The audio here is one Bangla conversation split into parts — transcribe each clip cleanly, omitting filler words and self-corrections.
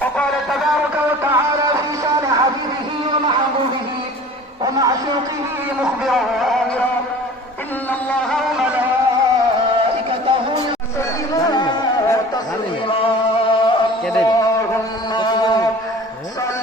وقال تبارك وتعالى في شان حبيبه ومحبوبه ومعشوقه مخبرا وآمرا إن الله وملائكته يسلمون تسليما اللهم صل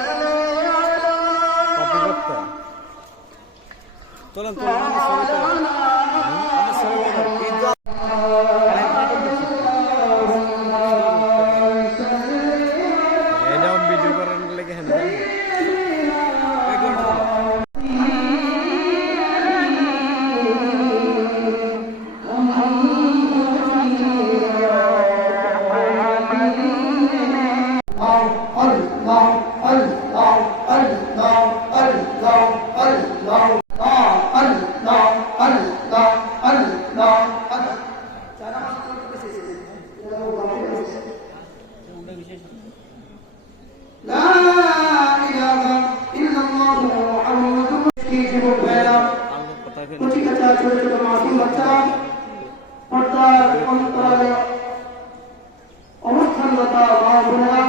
অবস্থানরতা মা বোনেরা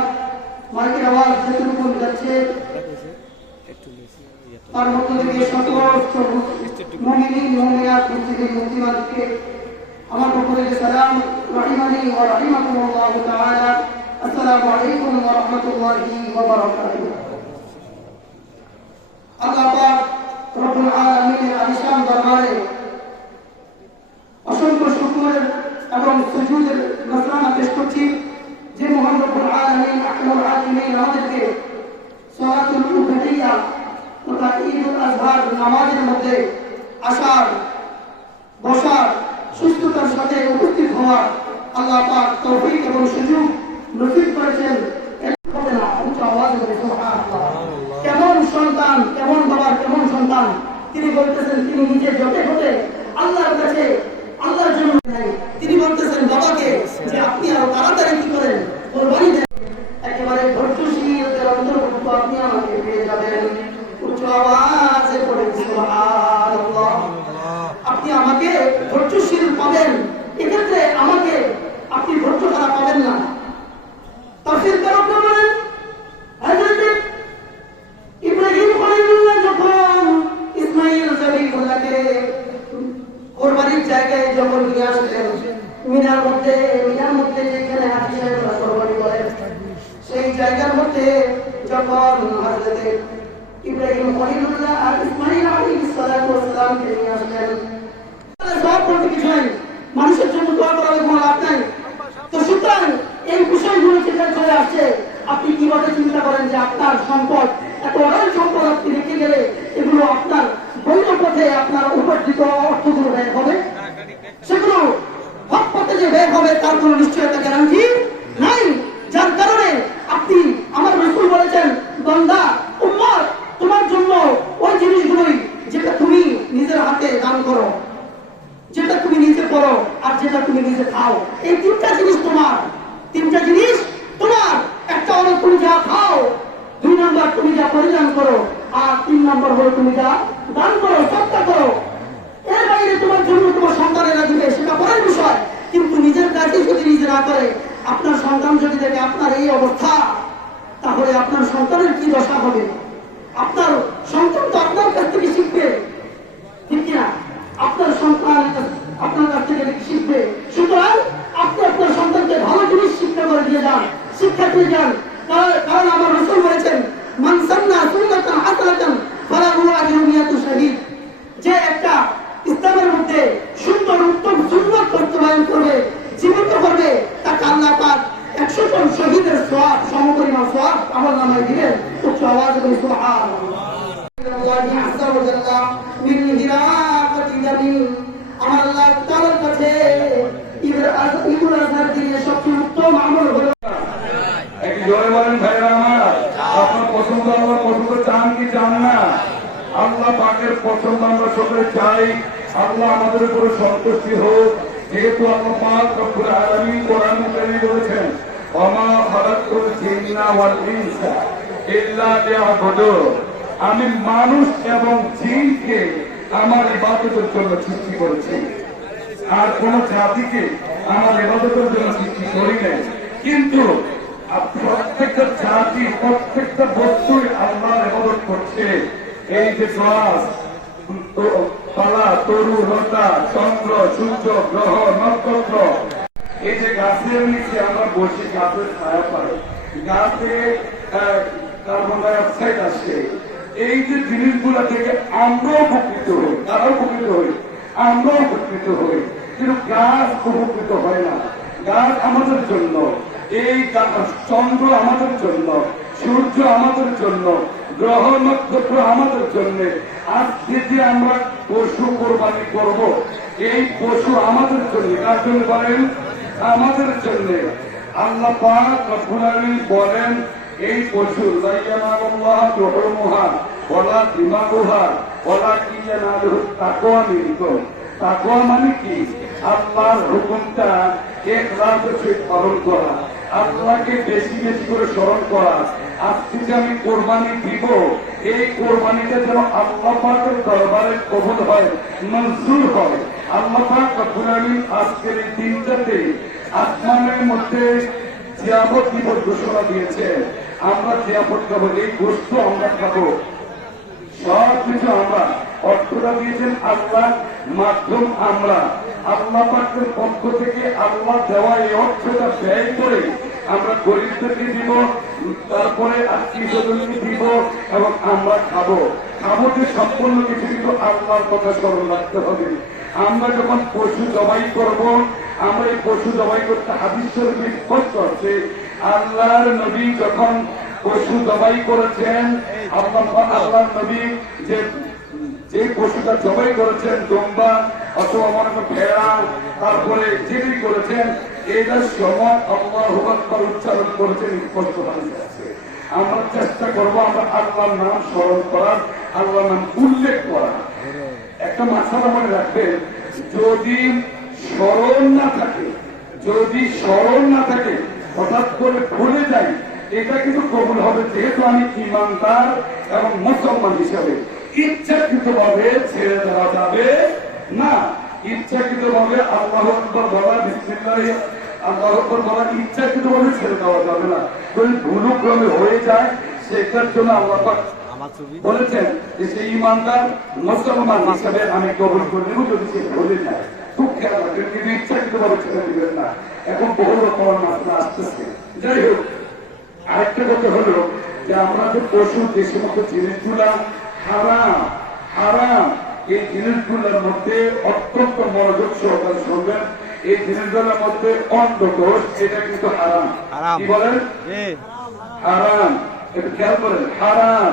মাইকের আওয়াজ যেটুকু যাচ্ছে তার মধ্য থেকে সকল মুমিনিন মুমিনাত মুসলিম মুসলিমাতকে আমার পক্ষ থেকে সালাম রাহিমানি ওয়া রাহিমাকুমুল্লাহ তাআলা। আসসালামু আলাইকুম ওয়া রাহমাতুল্লাহি ওয়া বারাকাতুহু। আল্লাহ পাক রব্বুল আলামিনের আলিশান দরবারে অসংখ্য শুকর এবং সুজুদের নজরানা পেশ করছি যে মহান রব্বুল আলামিন আহকামুল হাকিমিন আমাদেরকে সালাতুল উবুদিয়া তথা ঈদুল আজহার নামাজের মধ্যে আসার বসার সুস্থতার সাথে উপস্থিত হওয়ার আল্লাহ পাক তৌফিক এবং সুযোগ নসিব করেছেন। কেমন সন্তান, কেমন বাবার কেমন সন্তান, তিনি বলতেছেন তিনি নিজে জটে হতে আল্লাহর কাছে আল্লাহর জন্য তিনি বলতেছেন বাবাকে যে আপনি আরো তাড়াতাড়ি কি করেন কোরবানি দেন, একেবারে ধৈর্যশীলদের অন্তর্ভুক্ত আপনি আমাকে পেয়ে যাবেন। উচ্চ আওয়াজে পড়ে সুবহানাল্লাহ। আপনি আমাকে ধৈর্যশীল পাবেন, এক্ষেত্রে আমাকে আপনি ধৈর্য হারা পাবেন না। তাফসীর কারক বলেন হযরত ইব্রাহিম খলিলুল্লাহ যখন ইসমাঈল জবিহুল্লাহকে কোরবানির জায়গায় যখন নিয়ে আসলেন, মিনার মধ্যে যেখানে হাজী সাহেবরা কোরবানি করেন সেই জায়গার মধ্যে যখন হযরত ইব্রাহিম খলিলুল্লাহ আর ইসমাঈল আলাইহিস সালাতু ওয়াস সালামকে নিয়ে আসলেন, সব বলতে কিছু নাই, মানুষের জন্য দোয়া করার কোনো লাভ নাই। তো সুতরাং এই বিষয়গুলো যেখানে চলে আসছে, আপনি কিভাবে চিন্তা করেন যে আপনার সম্পদ এত অঢেল সম্পদ আপনি রেখে গেলে এগুলো আপনার বৈধ পথে আপনার উপার্জিত অর্থগুলো ব্যয় হবে, সেগুলো হক পথে যে ব্যয় হবে তার কোনো নিশ্চয়তা গ্যারান্টি নাই। যার কারণে আপনি আমার রাসূল বলেছেন বান্দা উম্মত তোমার জন্য ওই জিনিসগুলোই যেটা তুমি নিজের হাতে দান করো, যেটা তুমি নিজে করো আর যেটা তুমি নিজে খাও, এই তিনটা জিনিস তোমার। তিনটা জিনিস তোমার, একটা হলো তুমি যা খাও, 2 নম্বর তুমি যা পরিধান করো, আর 3 নম্বর হলো তুমি যা দান করো, সদকা করো। এর বাইরে তোমার জন্য তোমার সন্তানেরা দিবে সেটা পরের বিষয়, কিন্তু নিজের কাছে যদি নিজে না করে, আপনার সন্তান যদি দেখে আপনার এই অবস্থা, তাহলে আপনার সন্তানের কি দশা হবে? আপনার সন্তান তো আপনার কাছ থেকে শিখবে, ঠিক কিনা? আপনার সন্তান আপনার কাছ থেকে শিখবে। সুতরাং আপনি আপনার সন্তানকে ভালো জিনিস শিক্ষা করে দিয়ে যান, শিক্ষা দিয়ে যান। কারণ আমার রাসূল বলেছেন মান সান্না সুন্নাতান হাসানাতান ফালাহু আজরু মিয়াতু শাহীদ, যে একটা ইসলামের মধ্যে সুন্দর উত্তম সুন্নাত বাস্তবায়ন করবে, জীবিত করবে, তাকে আল্লাহ পাক 100 জন শহীদের সওয়াব, সমপরিমাণ সওয়াব আমলনামায় দিবেন। উচ্চ আওয়াজে বলি সুবহানাল্লাহ। আল্লাহ আযজা ওয়া জাল্লা মিন হিরাকাতি দামিন, আমার আল্লাহ তাআলার কাছে ঈদুল আজহার দিনে সবচেয়ে উত্তম আমল হলো একটু জোরে বলেন ভাইরা আমার, আপনার পছন্দ আল্লাহ পছন্দ চান কি চান না? আল্লাহ পাকের পছন্দ আমরা সকলে চাই, আল্লাহ আমাদের উপরে সন্তুষ্টি হোক। যেহেতু আল্লাহ পাক রব্বুল আলামিন কোরআনে কারীমে বলেছেন ওমা খালাকতুল জিন্না ওয়াল ইনসা ইল্লা লিয়াবুদুন, আমি মানুষ এবং জিনকে আমার ইবাদতের জন্য সৃষ্টি করেছি, আর কোন জাতিকে আমার ইবাদতের জন্য সৃষ্টি করি নাই। কিন্তু প্রত্যেকটা জাতি মাটি প্রত্যেকটা বস্তুই আল্লাহর ইবাদত করছে। এই যে গাছ, পালা, তরু, লতা, চন্দ্র, সূর্য, গ্রহ, নক্ষত্র, এই যে গাছের নিচে আমরা বসে গাছের ছায়া পাই, গাছে কার্বন ডাই অক্সাইড আসে, এই যে জিনিসগুলো থেকে আমরাও উপকৃত হই, তারাও উপকৃত হই, আমরাও উপকৃত হই, কিন্তু গাছ উপকৃত হয় না। গাছ আমাদের জন্য, এই চন্দ্র আমাদের জন্য, সূর্য আমাদের জন্য, গ্রহ নক্ষত্র আমাদের জন্য। আজকে যে আমরা পশু কোরবানি করব, এই পশু আমাদের জন্য, কার জন্য বলেন? আমাদের জন্য। আল্লাহ পাক রব্বুল আলামিন বলেন, এই পশু লাইয়ানাল্লাহ যুহুমুহা ওয়ালা দিমাগুহা ওয়ালাকিন ইয়ানালুহু তাকওয়া মিনকুম। তাকওয়া মানে কি? আল্লাহর হুকুমটা ইখলাসের সহিত পালন করা, আল্লাহকে বেশি বেশি করে স্মরণ করা। আজকে যে আমি কোরবানি দিব, এই কোরবানিটা যেন আল্লাহ পাকের দরবারে কবুল হয়, মঞ্জুর হয়। আল্লাহ পাক রব্বুল আলামিন আজকের এই দিনটাতে আসমানের মধ্যে জিয়াফত দিবস ঘোষণা দিয়েছে। আমরা জিয়াফত খাবো, এই গোস্ত আমরা খাবো, সব কিছু আমরা, অর্থটা দিয়েছেন আল্লাহ, মাধ্যম আমরা। আল্লাহ পাকের পক্ষ থেকে আল্লাহ দেওয়া এই অর্থটা ব্যয় করে আমরা গরিবদেরকে দিব, তারপরে আত্মীয় স্বজনকে দিব এবং আমরা খাবো। খাবো যে সম্পূর্ণ কিছু কিন্তু আল্লাহর কথা স্মরণ রাখতে হবে। আমরা যখন পশু জবাই করব, আমরা এই পশু জবাই করতে হাদিস শরীফে স্পষ্ট আছে, আল্লাহর নবী যখন পশু জবাই করেছেন, আল্লাহর নবী যে পশুটা জবাই করেছেন, দম্বা অথবা মনে করেন ভেড়া, তারপরে যিনি করেছেন, এটার সময় আল্লাহু আকবার উচ্চারণ করেছেন, স্পষ্ট হাদিস আছে। আমরা চেষ্টা করব আমরা আল্লাহর নাম স্মরণ করার, আল্লাহর নাম উল্লেখ করার। একটা মাসালা মনে রাখবেন, যদি স্মরণ না থাকে, যদি স্মরণ না থাকে, হঠাৎ করে ভুলে যাই, এটা কিন্তু কবুল হবে, যেহেতু আমি ঈমানদার এবং মুসলমান হিসাবে। ইচ্ছাকৃত ভাবে ছেড়ে দেওয়া যাবে না। ইচ্ছাকৃত ভাবে আল্লাহু আকবার বলা, বিসমিল্লাহ আল্লাহু আকবার বলা ইচ্ছাকৃত ভাবে ছেড়ে দেওয়া যাবে না। যদি ভুলক্রমে হয়ে যায়, সেটার জন্য আল্লাহ পাক বলেছেন যে সেই ঈমানদার মুসলমান হিসাবে আমি কবুল করে নেব যদি সে ভুলে যায়। খুব খেয়াল রাখবেন, কিন্তু ইচ্ছাকৃত ভাবে ছেড়ে দিবেন না। এখন বহু রকম মাসলা আসতেছে। যাই হোক, আরেকটা কথা হলো যে আমরা যে পশু, যে সমস্ত জিনিসগুলা হারাম, হারাম, এই জিনিসগুলোর মধ্যে অত্যন্ত মনোযোগ সহকারে শুনবেন। এই জিনিসগুলোর মধ্যে অন্ধকোষ, এটা কিন্তু হারাম। কি বলেন? হারাম। একটু খেয়াল করেন, হারাম।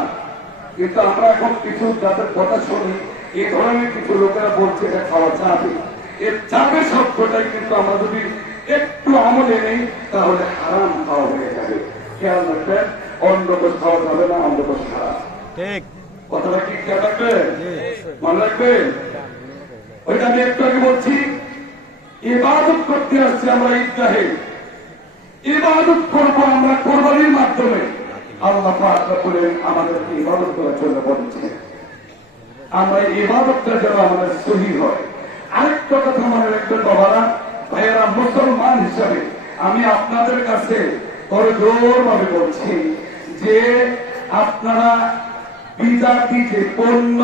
কিন্তু আমরা এখন কিছু যাদের কথা শুনি, এই ধরনের কিছু লোকেরা বলছে এটা খাওয়া যাবে। এর চাপের শব্দটাই কিন্তু আমরা যদি একটু আমলে নেই, তাহলে হারাম খাওয়া হয়ে যাবে। খেয়াল রাখবেন, অন্ধকোষ খাওয়া যাবে না, অন্ধকোষ হারাম। ঠিক কথাটা কি খেয়াল রাখবেন? মনে রাখবেন। ওইটা আমি একটু আগে বলছি, ইবাদত করতে আসছি আমরা ঈদগাহে, ইবাদত করবো আমরা কোরবানির মাধ্যমে। আল্লাহ পাক বলেন আমাদেরকে ইবাদত করার জন্য বলেছেন, আমরা ইবাদতটা যেন আমাদের সহি হয়। আরেকটা কথা মনে রাখবেন বাবারা, ভাইয়েরা, মুসলমান হিসাবে আমি আপনাদের কাছে বড় জোর ভাবে বলছি যে আপনারা বিজাতি যে পণ্য,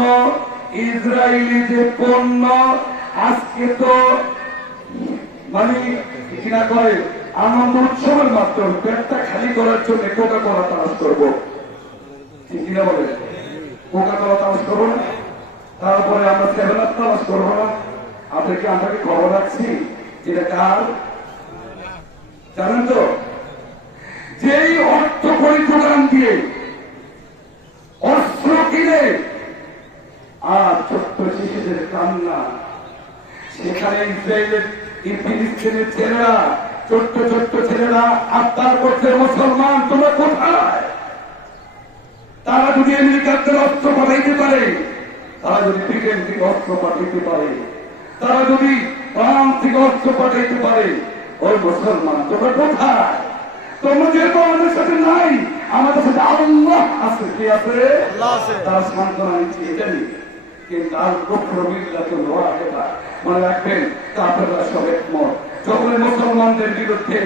ইসরায়েলি যে পণ্য, আজকে তো মানে কিনা করে আনন্দ উৎসবের মাধ্যমে পেটটা খালি করার জন্য কোকা কোলা তালাশ করবো, ঠিক কিনা বলে? কোকা কোলা তালাশ করবো না, তারপরে আমরা 7 আপ তালাশ করবো না। আপনাকে আমাকে খবর রাখছি যেটা কার জানেন তো? যেই অর্থ করি দোকান দিয়ে অস্ত্র কিনে আর ছোট্ট শিশুদের কান্না, সেখানে ইসরায়েলের ফিলিস্তিনের ছেলেরা, ছোট্ট ছোট্ট ছেলেরা আত্মার করছে, মুসলমান তোমরা কোথায়? তারা যদি আমেরিকার অস্ত্র পাঠাইতে পারে, তারা যদি ব্রিটেন থেকে অস্ত্র পাঠাইতে পারে, তারা যদি ফ্রান্স থেকে অস্ত্র পাঠাইতে পারে, ওই মুসলমান তোমরা কোথায়? তোমরা যেহেতু আমাদের সাথে নাই, আমাদের সাথে আল্লাহ আছে। কি আছে? তারা সান্ত্বনা নিচ্ছে, এটা নিয়ে। কিন্তু আর মনে রাখবেন, কাফেররা সব একমত। যখন মুসলমানদের বিরুদ্ধে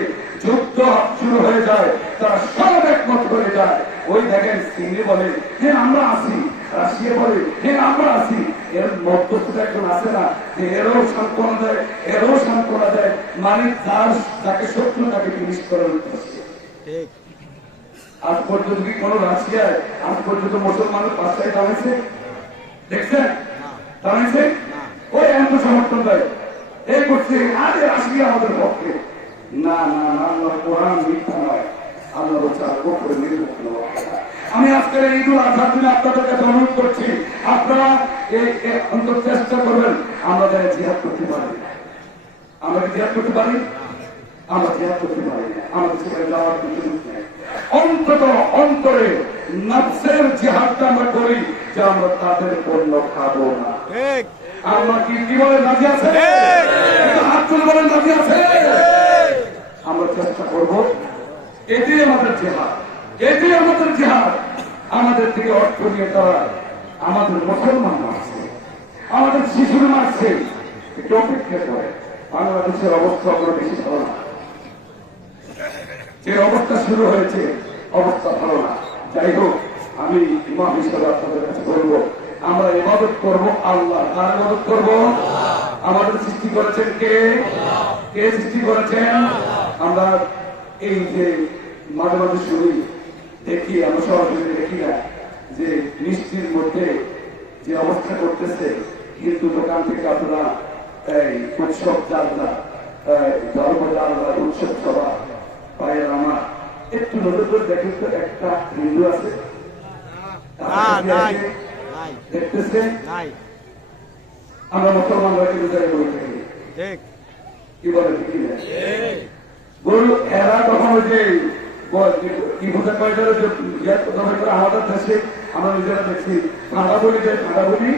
যুদ্ধ শুরু হয়ে যায়, তারা সব একমত হয়ে যায়। ওই দেখেন চীনে বলে যে আমরা আছি, রাশিয়া বলে যে আমরা আছি, এর মধ্যস্থতা একজন আছে না, যে এরও সান্ত্বনা দেয়, এরও সান্ত্বনা দেয়, মানে যাকে শত্রু তাকে ফিনিশ করার উদ্দেশ্যে। আজ পর্যন্ত কি কোন রাশিয়ায় আজ পর্যন্ত মুসলমানের পাশায় দাঁড়িয়েছে? দেখছেন দাঁড়িয়েছে? ওই এত সমর্থন দেয়, এই করছে আরে রাশিয়া আমাদের পক্ষে। না না না, আল্লাহ কোরআন মিথ্যা নয়, আল্লাহ করে নির্মুক্ত। আমি আজকের ঈদুল আজহার দিনে আপনাদের কাছে অনুরোধ করছি, আপনারা অন্তত চেষ্টা করবেন আমরা যারা জিহাদ করতে পারি। আমরা কি জিহাদ করতে পারি? আমরা জিহাদ করতে পারি না, আমাদের সেখানে যাওয়ার কিছু নেই। অন্তত অন্তরে নফসের জিহাদটা আমরা করি, যে আমরা তাদের পণ্য খাবো না। আমরা কি বলেন রাজি আছে? হাত তুলে বলেন রাজি আছে? আমরা চেষ্টা করবো, এটাই আমাদের জিহাদ, এটাই আমাদের জিহাদ। আমাদের থেকে অর্থ নিয়ে তারা আমাদের মুসলমান মারছে, আমাদের শিশুর মারছে, একটু অপেক্ষা করে। বাংলাদেশের অবস্থা আমরা বেশি ভালো না, যে অবস্থা শুরু হয়েছে অবস্থা ভালো না। যাই হোক, আমি ইমাম হিসেবে আপনাদের কাছে বলবো, আমরা ইবাদত করবো আল্লাহ। কার ইবাদত করবো? আমাদের সৃষ্টি করেছেন কে? কে সৃষ্টি করেছেন? আমরা এই যে মাঝে মাঝে শুনি, দেখি, আমরা সরাসরি দেখি না, যে মিষ্টির মধ্যে যে অবস্থা করতেছে, হিন্দু দোকান থেকে আপনারা এই উৎসব যাত্রা, ধর্ম যাত্রা, উৎসব সভা ভাইয়ের আমার একটু নজর করে দেখেন তো, একটা হিন্দু আছে দেখতেছে? আমরা মুসলমানরা কিন্তু যাই বই থাকি, কি বলে ঠিক না? গরু এরা তখন ওই যে কি বোঝা কয়টার আমাদের দেশে আমরা নিজেরা দেখছি, ঠান্ডা বলি দেয়, ঠান্ডা বলি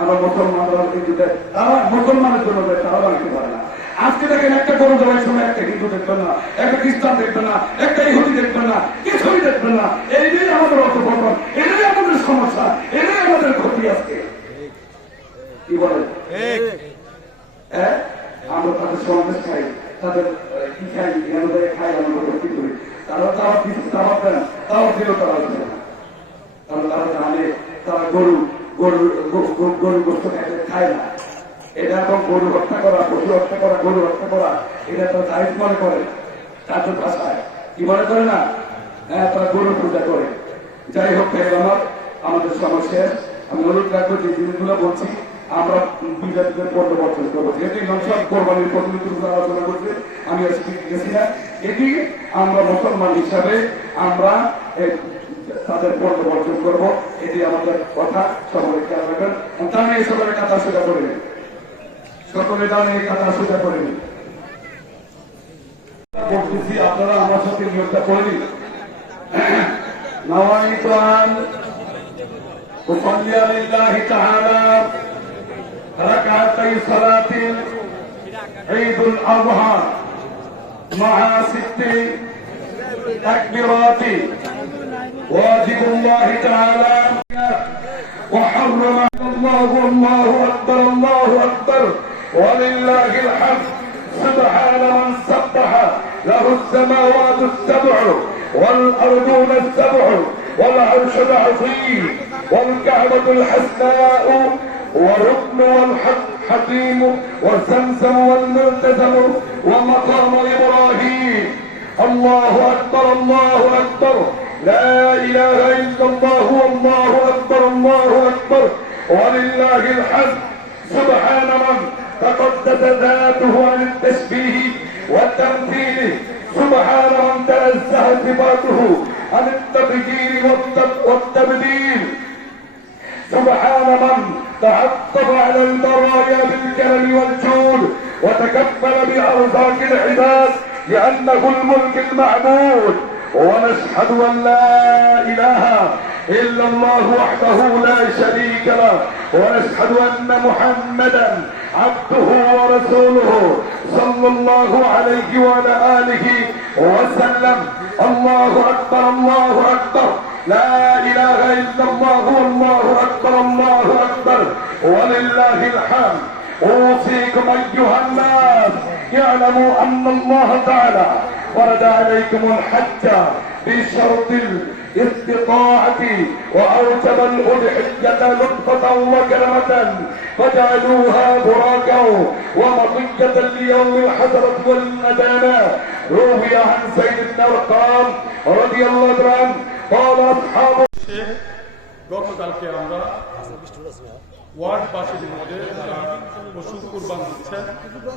আমরা মুসলমানরা কিন্তু দেয়, তারা মুসলমানের জন্য দেয়, তারা বানাতে পারে না। আজকে দেখেন একটা গরু জবাই সময় একটা হিন্দু দেখবেন না, একটা খ্রিস্টান দেখবেন না, একটা ইহুদি দেখবেন না, কিছুই দেখবেন না। এইটাই আমাদের অর্থপতন, এটাই আমাদের সমস্যা, এটাই আমাদের ক্ষতি। আজকে কি বলেন? আমরা তাদের সমাবেশ খাই, তাদের কি খাই, আমাদের খাই, আমরা ক্ষতি করি। তারা তারা কিছু তারা দেন, তাও দিল তারা দেবে না, কারণ তারা জানে তারা গরু গরু গরু গোস্ত খায় না। এটা এবং গরু হত্যা করা, পশু হত্যা করা, গরু হত্যা করা, এটা তো জায়েজ মনে করে তাদের ভাষায়, কি মনে করে না? হ্যাঁ, তারা গরু পূজা করে। যাই হোক, আমাদের সমস্যা আমি অনুরোধ রাখবো, যে জিনিসগুলো বলছি আমরা বিজাতিদের পণ্য বর্জন করবো। যেহেতু নকশাল কোরবানির প্রতিনিধিত্ব আলোচনা করছে, আমি আজকে গেছি না, এটি আমরা মুসলমান হিসাবে আমরা তাদের পণ্য বর্জন করবো, এটি আমাদের কথা। সকলে খেয়াল রাখবেন, তা নিয়ে সকলে কাতা সোজা করে নিন, সকলে তা নিয়ে কাতা সোজা করে নিন। বলতেছি, আপনারা আমার সাথে নিয়োগটা করে নিন। نويت أن أصلي لله تعالى ركعتي صلاة عيد الأضحى مع 6 تكبيرات، واجب الله تعالى وحرم الله. الله أكبر، الله أكبر، ولله الحمد. سبحان من سبح له السماوات السبع والأرضون السبع والعرش العظيم والكعبة الحسناء والركن والحكيم والزمزم والملتزم ومقام إبراهيم. الله أكبر، الله أكبر، لا إله إلا الله، والله أكبر، الله أكبر، ولله الحمد. سبحان من تقدس ذاته عن التشبيه والتمثيل، سبحان من تنزه صفاته عن التغيير والتبديل، سبحان من تعطف على البرايا بالكرم والجود وتكفل بأرزاق العباد لأنه الملك المعبود. ونشهد أن لا إله إلا الله وحده لا شريك له، ونشهد أن محمدا عبده ورسوله صلى الله عليه وعلى آله وسلم. الله أكبر، الله أكبر، لا إله إلا الله، والله أكبر، الله أكبر، ولله الحمد. أوصيكم أيها الناس، اعلموا أن الله تعالى فرض عليكم الحج بشرط الاستطاعة وأوجب الأضحية لطفة وكرمة فجعلوها براكا ومطية ليوم الحسرة والندامة. روي عن زيد بن أرقام رضي الله عنه قال أصحاب গতকালকে আমরা ওয়ার্ডবাসীদের মধ্যে যারা পশু কুরবান দিচ্ছেন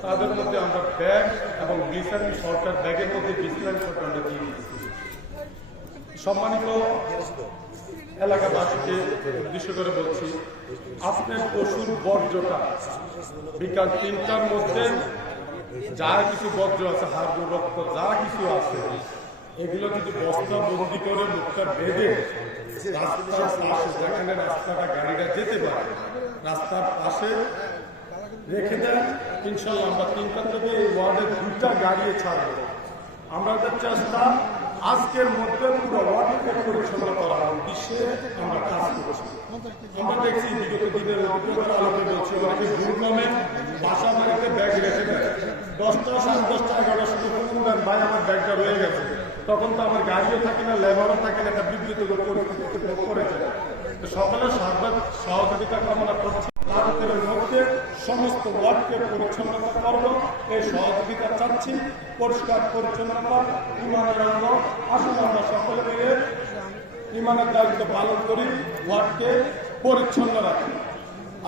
তাদের মধ্যে আমরা ব্যাগ এবং গ্লিসারিন সরকার ব্যাগের মধ্যে গ্লিসারিন সরকার আমরা দিয়ে দিচ্ছি। সম্মানিত এলাকাবাসীকে উদ্দেশ্য করে বলছি, আপনার পশুর বর্জ্যটা বিকাল 3টার মধ্যে যা কিছু বর্জ্য আছে, হাড় রক্ত যা কিছু আছে, এগুলো যদি বস্তা বন্দি করে মুখটা বেঁধে রাস্তার পাশে, যেখানে রাস্তাটা গাড়িটা যেতে পারে রাস্তার পাশে রেখে দেন। ইনশাল্লাহ আমরা 3টা থেকে এই ওয়ার্ডে 2টা গাড়ি ছাড়ব। আমাদের চেষ্টা আজকের মধ্যে পুরো ওয়ার্ডকে পরিচ্ছন্ন করা উদ্দেশ্যে আমরা কাজ করছি। আমরা দেখছি বিগত দিনের অভিজ্ঞতার আলোকে বলছি, অনেকে দুর্গমে বাসা বাড়িতে ব্যাগ রেখে দেয়, 10টা 10:30 11টার সময় ফোন দেন, ভাই আমার ব্যাগটা রয়ে গেছে। তখন তো আমার গাড়িও থাকে না, লেবারও থাকে না, একটা বিবৃত করে যায়। সকলের সহযোগিতা কামনা করছি। তাদের মধ্যে সমস্ত ওয়ার্ডকে পরিচ্ছন্নতা করব, এই সহযোগিতা চাচ্ছি। পরিষ্কার পরিচ্ছন্নতা ইমানের অঙ্গ। আসুন আমরা সকলে মিলে ইমানের দায়িত্ব পালন করি, ওয়ার্ডকে পরিচ্ছন্ন রাখি।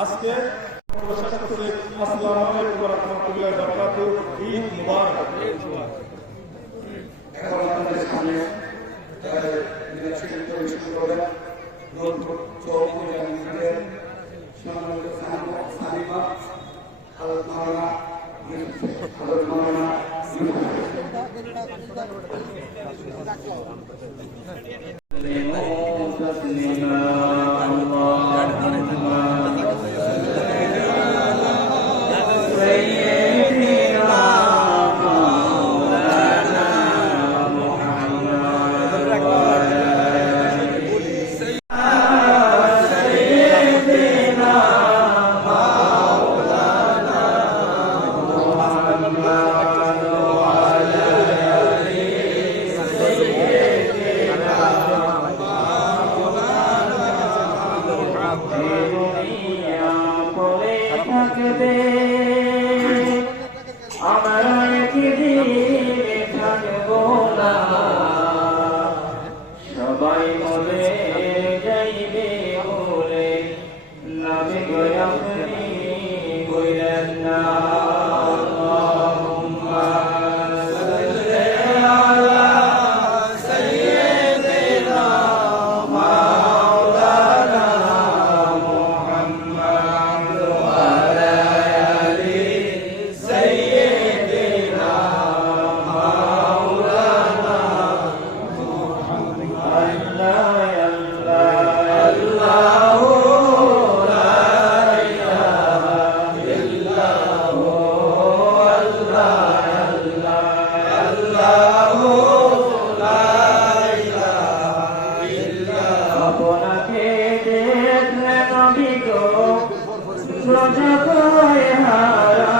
আজকে আসসালামু আলাইকুম ওয়া রাহমাতুল্লাহি ওয়া বারাকাতুহু। ঈদ মুবারক। এখন আপনাদের সামনে সবাই বলে যাইবে বলে নবী গো আপনি কইলেন না। আল্লাহুম্মা সাল্লি আলা সাইয়্যিদিনা মাওলানা মুহাম্মদ ওয়া আলা আলি সাইয়্যিদিনা মাওলানা আপনাকে দেখলে নবী গো জগতে হারা,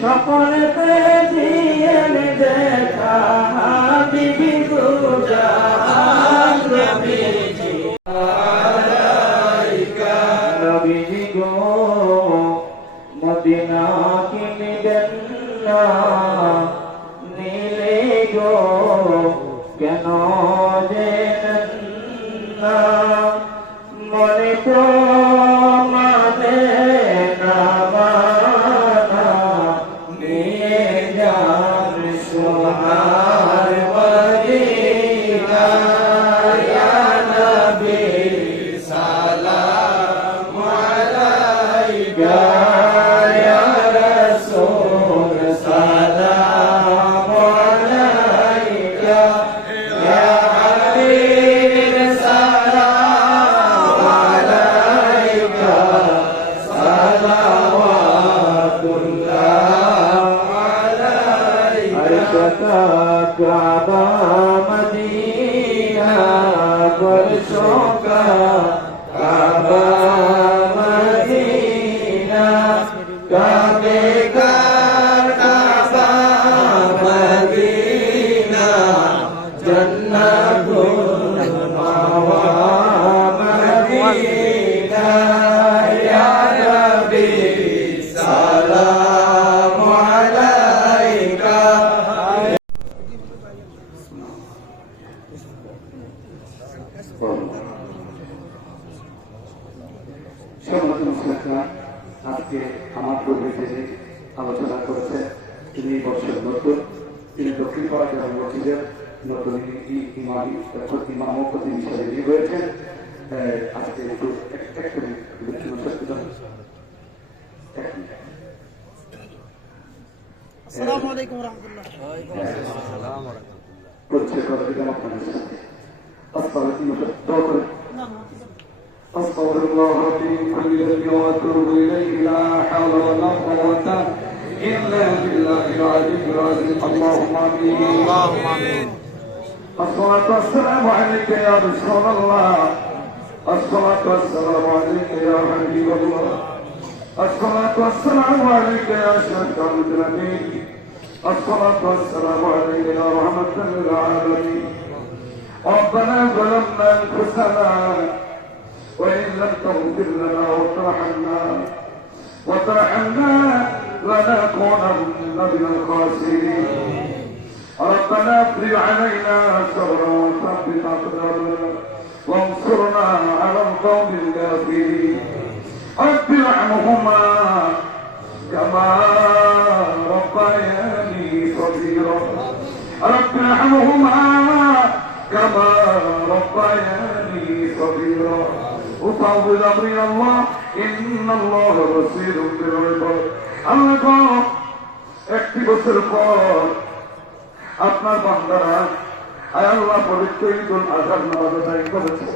সকলকে দিয়ে দেখা বিবি গো জাহান নবীজি আলাইকা। নবীজি গো মদিনা কি নিবেন না, নিলে গো কেন যে না, মনে তো মানে না মানা, নিয়ে যান সোনার মদিনা। ইয়া নবী সালাম আলাইকা, ইয়া রাসূল সালাম আলাইকা, ইয়া হাবিব সালাম আলাইকা, সালাওয়াতুল্লাহ আলাইকা। কাবা মদিনা বরসোं का काबा मदीना, काबे का काबा তিনি এই বছর নতুন, তিনি দক্ষিণ পাড়া গ্রাম মসজিদের নতুন ইমাম হিসাবে নিয়োগ হয়েছেন। আজকে একটু আসসালামু আলাইকুম ওয়া রাহমাতুল্লাহ। পরিচয় করে দিলাম আপনাদের সাথে। أستغفر الله في كل ذنب وأتوب إليه لا حول ولا قوة إلا بالله العلي العظيم اللهم آمين اللهم آمين. الصلاة والسلام عليك يا رسول الله، الصلاة والسلام عليك يا حبيب الله، الصلاة والسلام عليك يا شفيع المذنبين، الصلاة والسلام عليك يا رحمة للعالمين. ربنا ظلمنا أنفسنا وإن لم تغفر لنا وترحمنا لنكونن من الخاسرين. ربنا افرغ علينا صبرا وثبت أقدامنا وانصرنا على القوم الكافرين. رب ارحمهما كما ربياني صغيرا، رب ارحمهما كما ربياني صغيرا. أفوض أمري إلى الله إن الله بصير بالعباد. আল্লাহ একটি বছর পর আপনার বান্দারা আয় আল্লাহ পবিত্র ঈদুল আজহার নামাজ আদায় করেছে।